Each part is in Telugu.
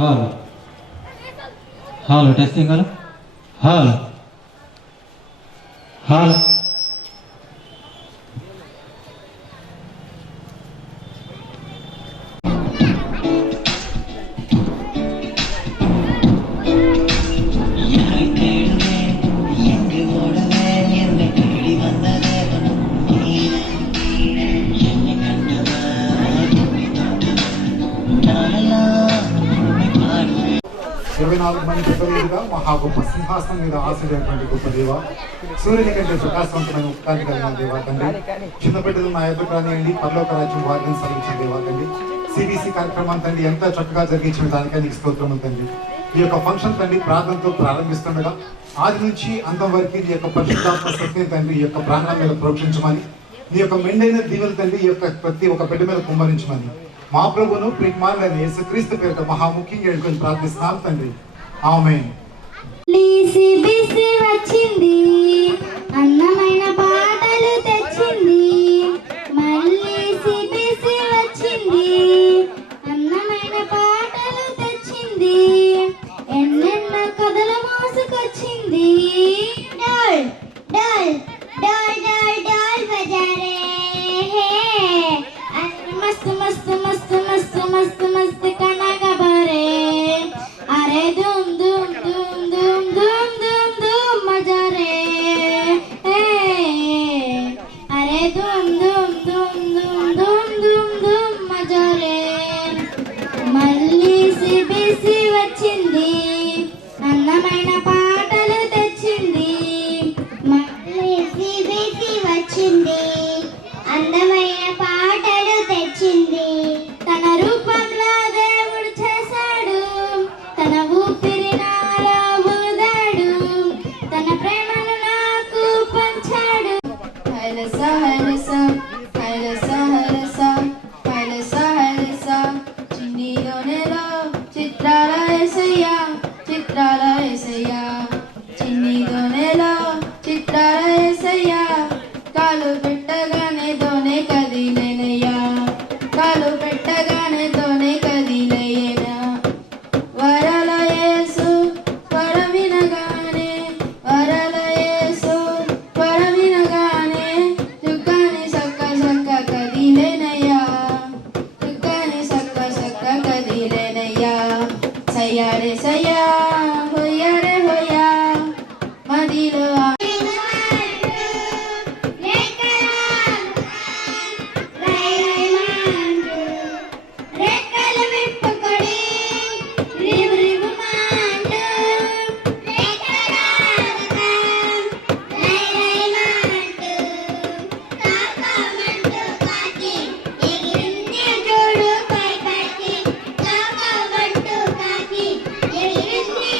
Hello hello testing hello hello hello మంది పెద్దలుగా మహా గొప్ప సింహాసనం మీద ఆశ్రయించినటువంటి గొప్ప దేవ, సూర్యుని కంటే ప్రకాశవంతమైన ఉపకారం కలిగిన దేవ తండ్రి, చిన్న బిడ్డలు నా ఎదురు కానివ్వండి, పరలోక రాజ్యం వారిని సాధించిన దేవ తండ్రి, సిబిసి కార్యక్రమం తండ్రి ఎంత చక్కగా జరిగించిన దానికై నీకు స్తోత్రము తండ్రి. ఈ యొక్క ఫంక్షన్ తండ్రి ప్రార్థనతో ప్రారంభిస్తుండగా ఆది నుంచి అంతం వరకు నీ యొక్క పరిశుద్ధాత్మ శక్తిని తండ్రి ఈ యొక్క ప్రాంగణం మీద ప్రోక్షించమని, నీ యొక్క మెండైన దీవెన తండ్రి ఈ యొక్క ప్రతి ఒక్క బిడ్డ మీద కుమ్మరించమని మా ప్రభువును ప్రియకుమారుడైన యేసుక్రీస్తు పేరిట మహాముఖ్యంగా ఎన్నుకొని ప్రార్థిస్తున్నాం తండ్రి. ఆమేన్. వచ్చింది, అన్నమైన పాటలు తెచ్చింది, మళ్ళీ సిబిసి వచ్చింది, అన్నమైన పాటలు తెచ్చింది, ఎన్నెన్నో కథలు మోసుకొచ్చింది. డోల్ డోల్ డోల్ డోల్ డోల్ బజారే, మస్తు మస్తు మస్తు మస్తు మస్తు మస్తు కనగబరే, అరే ధూమ్ ధూమ్ ధూమ్ ధూమ్ ధూమ్ ధూమ్ ధూమ్ మజారే, అరే ధూమ్ ధూమ్ ధూమ్ ధూమ్ ధూమ్ ధూమ్ ధూమ్ మజారే. మళ్ళీ సిబిసి వచ్చింది, అందమైన పాటలు తెచ్చింది, మళ్ళీ సిబిసి వచ్చింది, అందమైన పాటలు తెచ్చింది. తన రూపంలో దేవుడు చేశాడు, తన ఊపిరి నాలో ఊదాడు, తన ప్రేమను నాకు పంచాడు. హైలస హైలస హైలస హైలస హైలస హైలస, చిన్నీలోనేలో చిత్రాల యేసయ్యా, చిత్రాల యేసయ్యా, చిన్నీలోనేలో చిత్రాల యేసయ్యా, కాలు పెట్టగానే దోనే కదిలేనయ్యా, కాలు పెట్టగానే దోనే కదిలేయనా. వరల యేసు స్వరం వినగానే, వరల యేసు స్వరం వినగానే, చుక్కాని సక్క సక్క కదిలేనయ్యా, చుక్కాని సక్క సక్క కదిలేనయ్యా. సయ్యారే సయ్యా హోయారే హోయా, మదిలో ఎగిరింది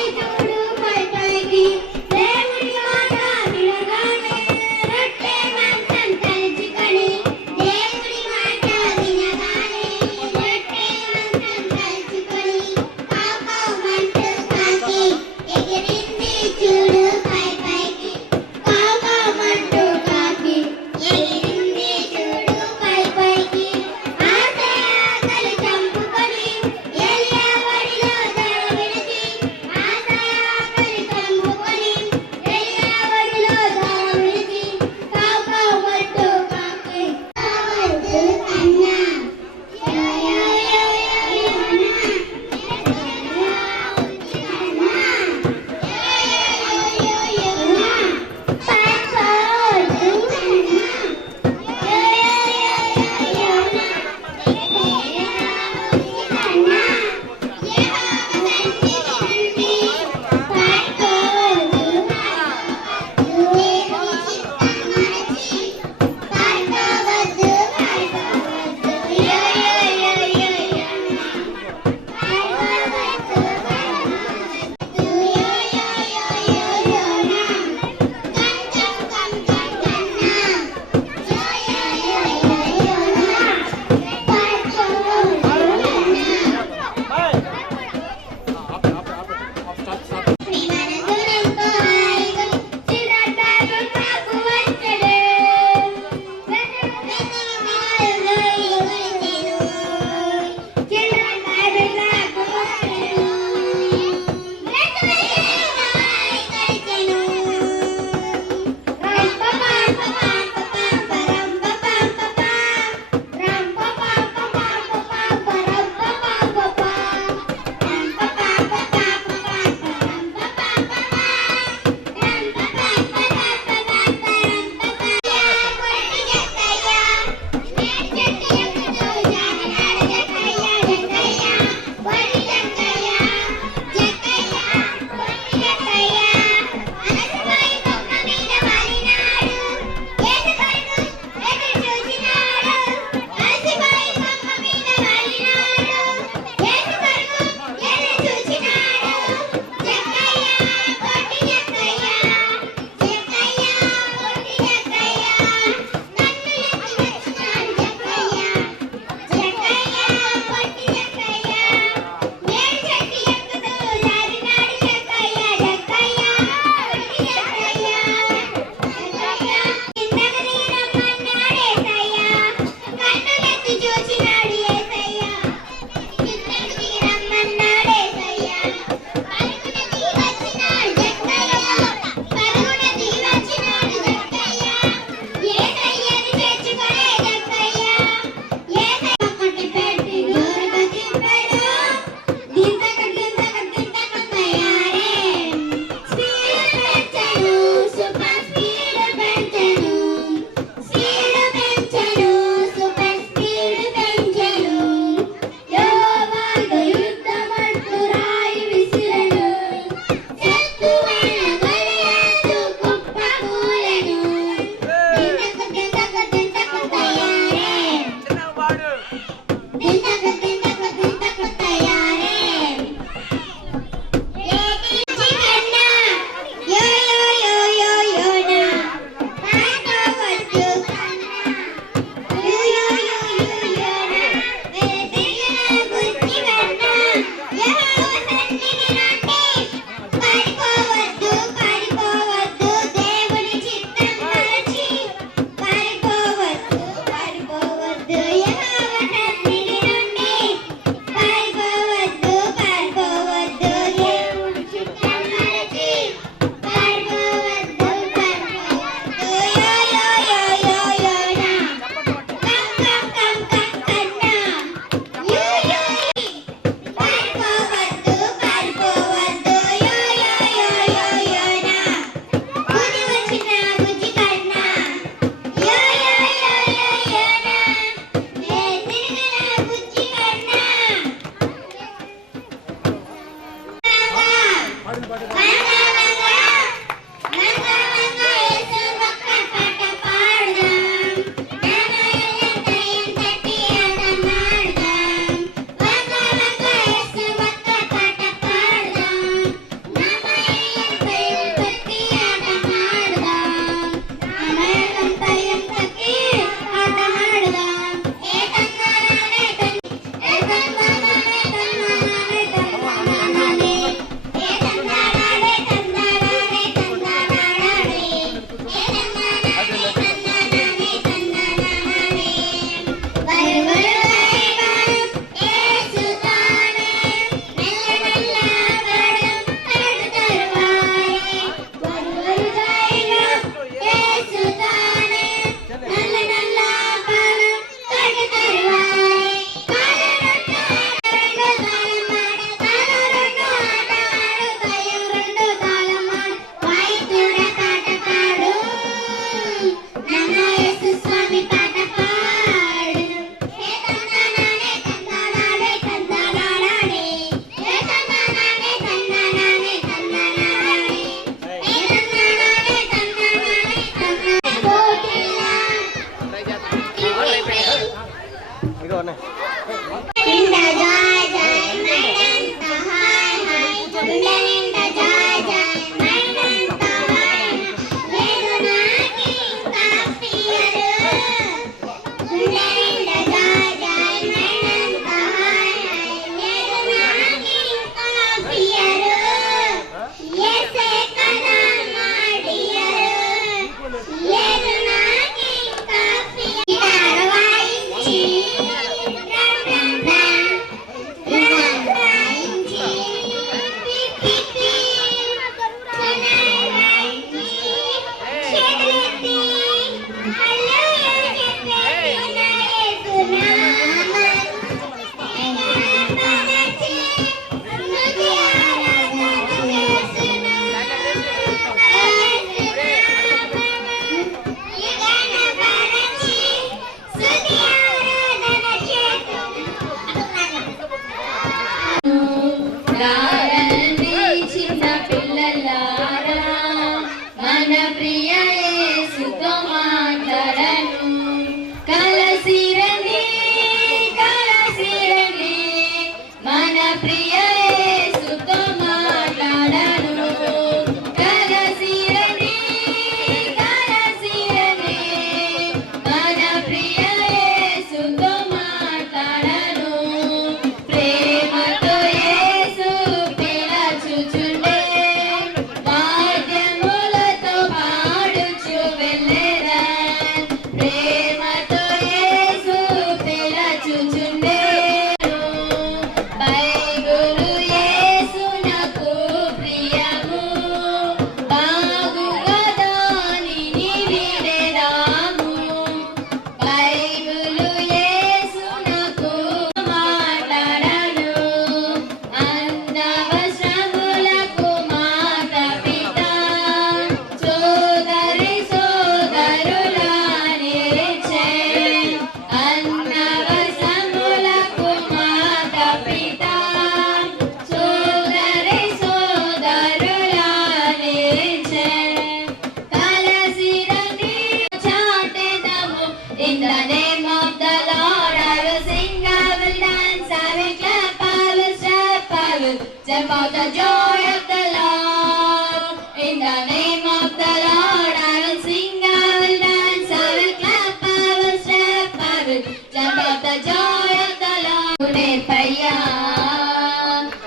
will jump out the joy of the Lord. In the name of the Lord, I will sing, I will dance, I will clap, I will step, I will jump out the joy of the Lord. నేర్పయ్యా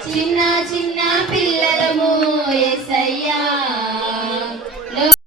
చిన్న చిన్న పిల్లల